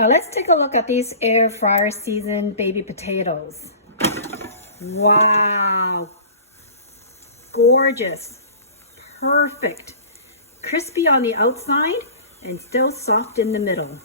Now let's take a look at these air fryer seasoned baby potatoes. Wow, gorgeous, perfect, crispy on the outside and still soft in the middle.